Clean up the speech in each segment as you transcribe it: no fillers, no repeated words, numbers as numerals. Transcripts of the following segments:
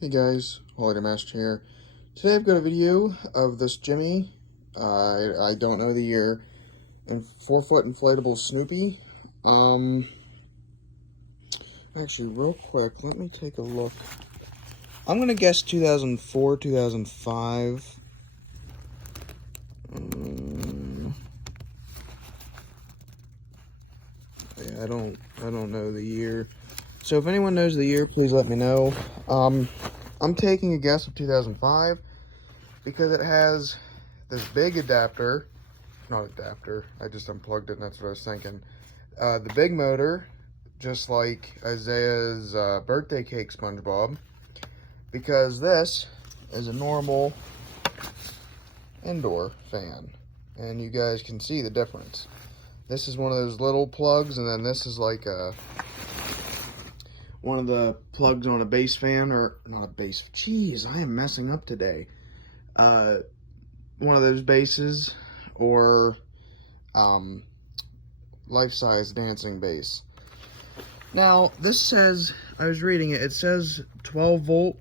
Hey guys, Holiday Master here. Today I've got a video of this Gemmy, I don't know the year, and 4-foot inflatable Snoopy. Actually real quick, let me take a look. I'm gonna guess 2004, 2005. Yeah, I don't know the year. So if anyone knows the year, please let me know. I'm taking a guess of 2005 because it has this big adapter. Not adapter, I just unplugged it and that's what I was thinking. The big motor, just like Isaiah's birthday cake SpongeBob, because this is a normal indoor fan, and you guys can see the difference. This is one of those little plugs, and then this is like one of the plugs on a base fan, or not a base, jeez, I am messing up today. One of those bases, or life-size dancing base. Now, this says, I was reading it, it says 12 volt,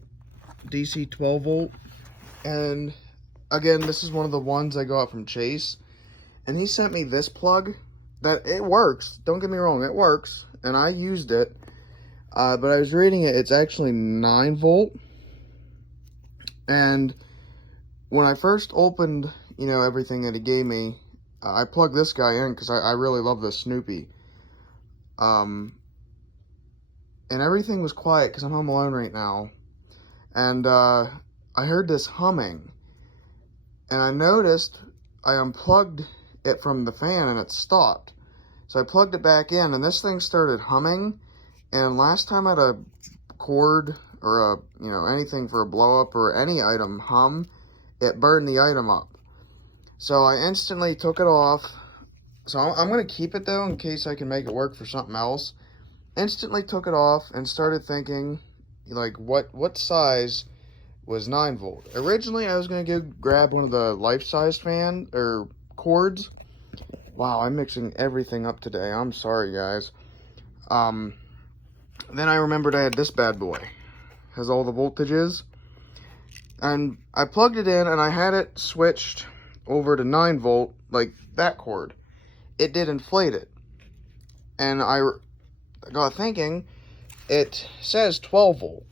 DC 12 volt, and again, this is one of the ones I got from Chase, and he sent me this plug, that it works, don't get me wrong, it works, and I used it, but I was reading it, it's actually 9 volt, and when I first opened, you know, everything that he gave me, I plugged this guy in because I really love this Snoopy. And everything was quiet because I'm home alone right now. And I heard this humming. And I noticed I unplugged it from the fan and it stopped. So I plugged it back in and this thing started humming. And last time I had a cord or anything for a blow up or any item hum, it burned the item up. So I instantly took it off. So I'm going to keep it though in case I can make it work for something else. Instantly took it off and started thinking, like, what size was 9 volt? Originally I was going to go grab one of the life-size fan or cords. Wow, I'm mixing everything up today. I'm sorry, guys. Then I remembered I had this bad boy. Has all the voltages. And I plugged it in and I had it switched over to 9 volt, like that cord. It did inflate it. And I got thinking, it says 12 volt.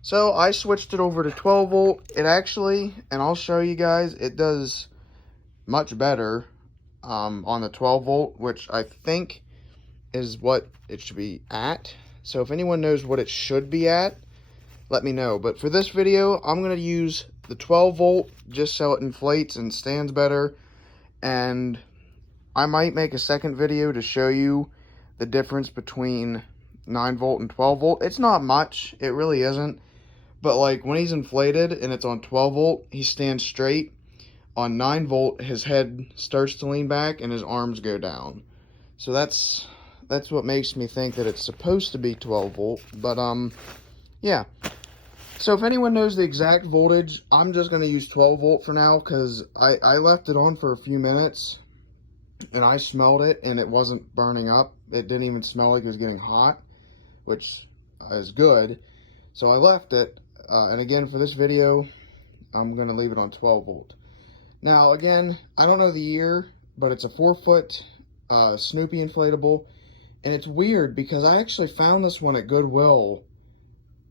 So I switched it over to 12 volt. It actually, and I'll show you guys, it does much better on the 12 volt, which I think is what it should be at. So if anyone knows what it should be at, let me know. But for this video, I'm going to use the 12 volt just so it inflates and stands better. And I might make a second video to show you the difference between 9 volt and 12 volt. It's not much. It really isn't. But like when he's inflated and it's on 12 volt, he stands straight. On 9 volt, his head starts to lean back and his arms go down. So that's what makes me think that it's supposed to be 12 volt. But yeah. So if anyone knows the exact voltage, I'm just going to use 12 volt for now because I left it on for a few minutes and I smelled it and it wasn't burning up. It didn't even smell like it was getting hot, which is good. So I left it, and again for this video, I'm going to leave it on 12 volt. Now again, I don't know the year, but it's a 4-foot Snoopy inflatable, and it's weird because I actually found this one at Goodwill,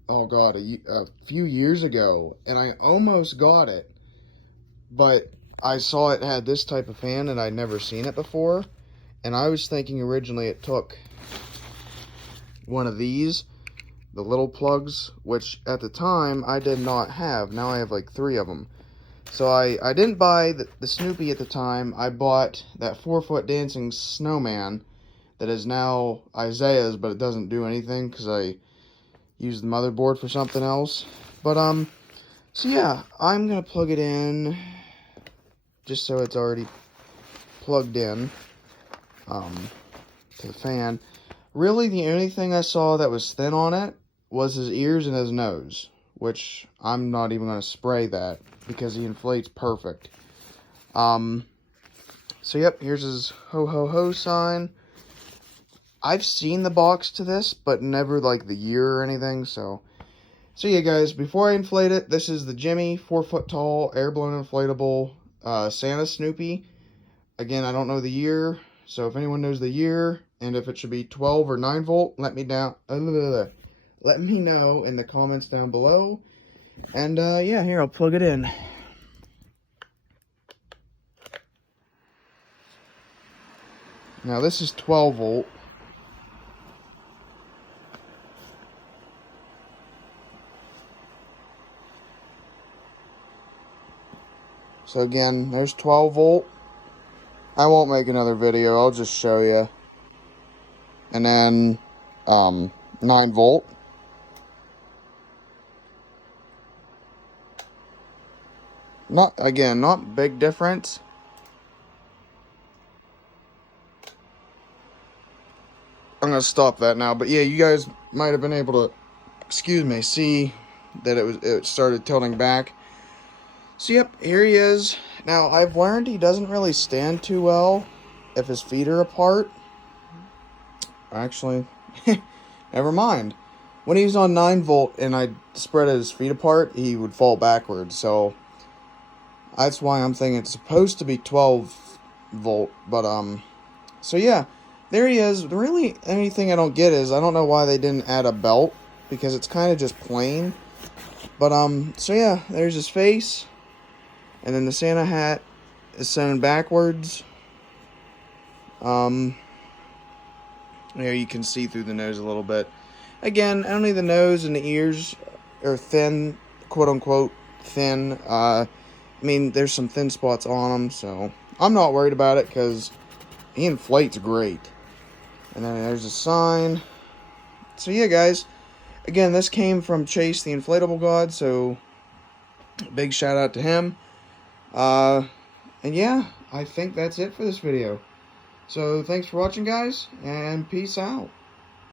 oh god, a few years ago, and I almost got it, but I saw it had this type of fan and I'd never seen it before, and I was thinking originally it took one of these, the little plugs, which at the time I did not have. Now I have like 3 of them. So I didn't buy the Snoopy at the time. I bought that 4-foot dancing snowman that is now Isaiah's, but it doesn't do anything because I use the motherboard for something else. But so yeah, I'm gonna plug it in just so it's already plugged in to the fan. Really the only thing I saw that was thin on it was his ears and his nose, which I'm not even gonna spray that because he inflates perfect. So yep, here's his ho ho ho sign. I've seen the box to this, but never like the year or anything, so So yeah, guys, before I inflate it, this is the Gemmy 4-foot tall air-blown inflatable Santa Snoopy. Again, I don't know the year, so if anyone knows the year and if it should be 12 or 9 volt, let me know in the comments down below. And yeah, here, I'll plug it in. Now this is 12 volt. So again, there's 12 volt. I won't make another video, I'll just show you. And then 9 volt. Not big difference. I'm gonna stop that now, but yeah, you guys might have been able to, see that it started tilting back. So yep, here he is. Now I've learned he doesn't really stand too well if his feet are apart. Actually, never mind. When he was on 9 volt and I spread his feet apart, he would fall backwards. So that's why I'm thinking it's supposed to be 12 volt. But so yeah, there he is. Really, anything I don't get is I don't know why they didn't add a belt, because it's kind of just plain. But so yeah, there's his face. And then the Santa hat is sewn backwards. There you can see through the nose a little bit. Again, only the nose and the ears are thin, quote unquote thin. I mean, there's some thin spots on them, so I'm not worried about it because he inflates great. And then there's a sign. So yeah, guys. Again, this came from Chase, the inflatable god, so big shout out to him. And yeah, I think that's it for this video. So thanks for watching, guys, and peace out.